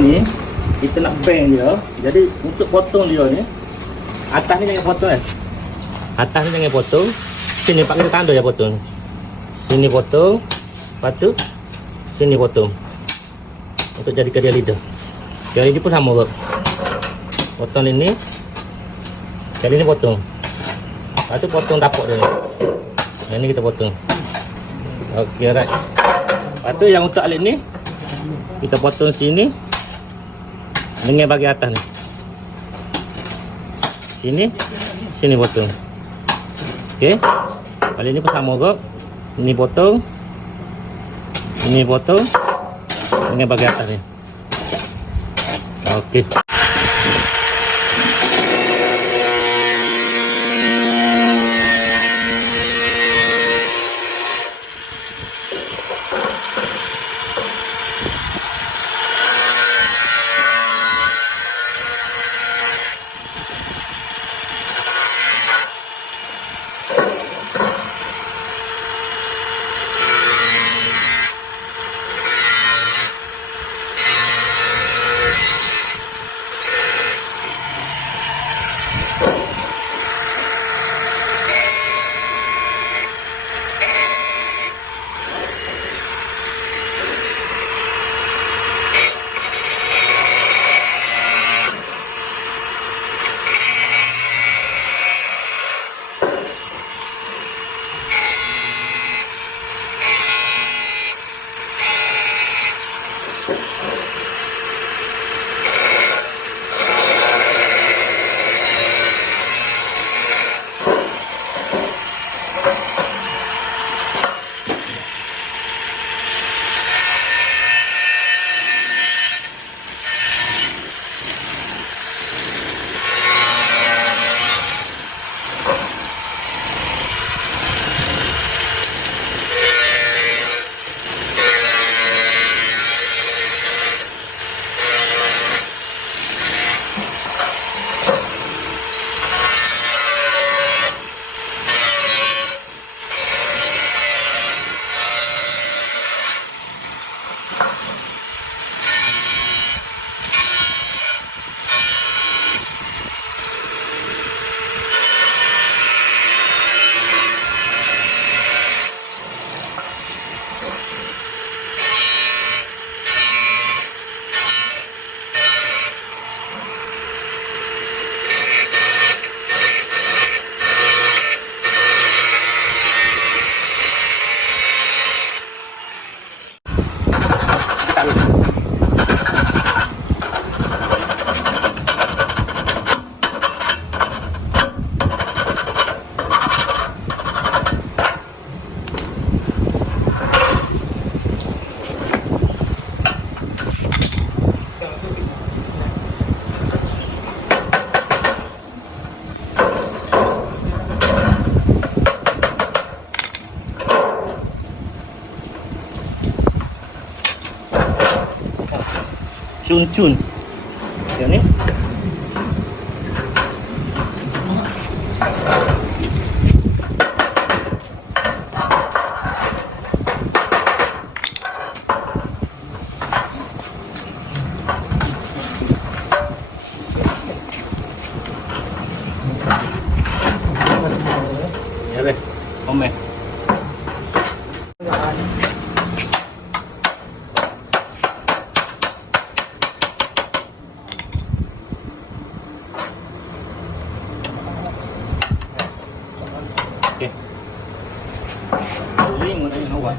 ni kita nak bang dia. Jadi untuk potong dia ni, atas ni jangan potong atas ni jangan potong. Sini pak kita tanda ya potong. Sini potong, lepas tu sini potong. Untuk jadikan dia lidah. Kali ni pun sama bro. Potong ini, kali ni potong. Lepas tu potong tapak dia ni. Yang ni kita potong. Okey, right. Lepas tu yang untuk alit ni kita potong sini dengan bahagian atas ni. Sini potong. Okey. Kali ni pun sama juga. Ini potong. Ini potong dengan bahagian atas ni. Okey. Cun-cun. Yang ni. Ya deh, omeh. Okey. Ini mengenai awak.